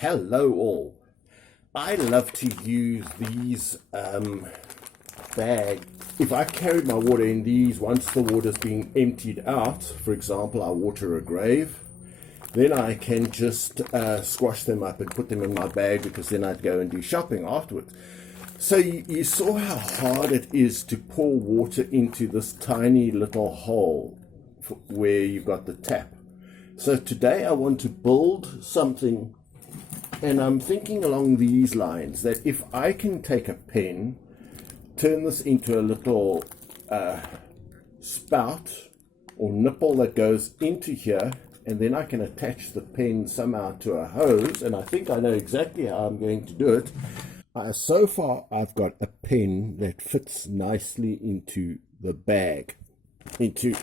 Hello all. I love to use these bags. If I carry my water in these, once the water's being emptied out, for example, I water a grave, then I can just squash them up and put them in my bag, because then I'd go and do shopping afterwards. So you saw how hard it is to pour water into this tiny little hole where you've got the tap. So today I want to build something, and I'm thinking along these lines, that if I can take a pen, turn this into a little spout or nipple that goes into here, and then I can attach the pen somehow to a hose, and I think I know exactly how I'm going to do it. So far I've got a pen that fits nicely into the bag, into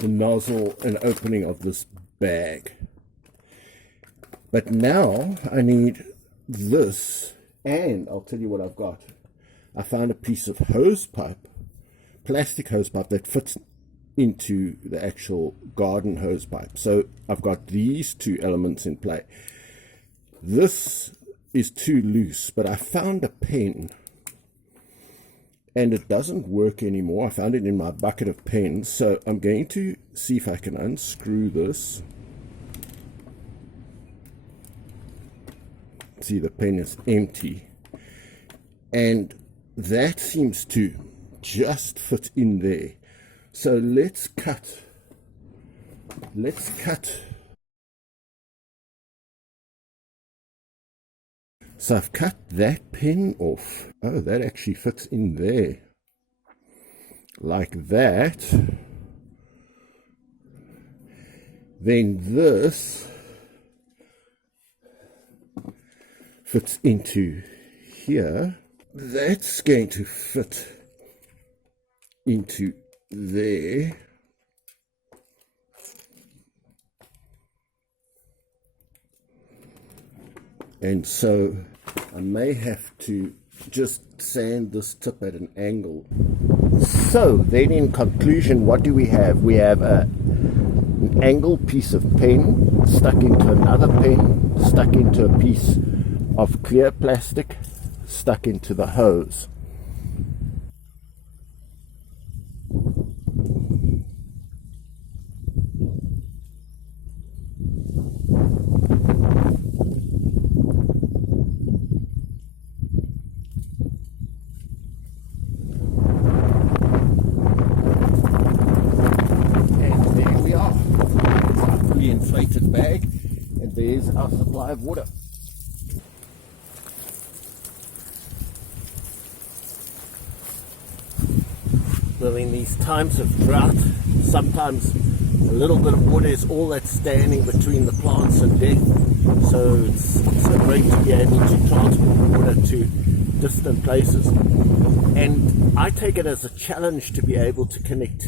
the nozzle and opening of this bag. But now I need this, and I'll tell you what I've got. I found a piece of hose pipe, plastic hose pipe, that fits into the actual garden hose pipe. So I've got these two elements in play. This is too loose, but I found a pen, and it doesn't work anymore. I found it in my bucket of pens, so I'm going to see if I can unscrew this. See, the pen is empty, and that seems to just fit in there. So let's cut. So I've cut that pen off. Oh, that actually fits in there. Like that. Then this fits into here. That's going to fit into there. And so I may have to just sand this tip at an angle. So then in conclusion, what do we have? We have an angled piece of pen stuck into another pen, stuck into a piece of clear plastic, stuck into the hose. Inflated bag, and there's our supply of water. Well, in these times of drought, sometimes a little bit of water is all that's standing between the plants and death. So it's so great to be able to transport water to distant places. And I take it as a challenge to be able to connect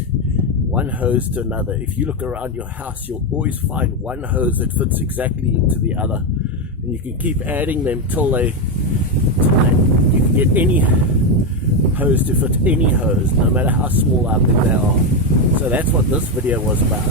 one hose to another. If you look around your house, you'll always find one hose that fits exactly into the other, and you can keep adding them till you can get any hose to fit any hose, no matter how small or big they are. So that's what this video was about.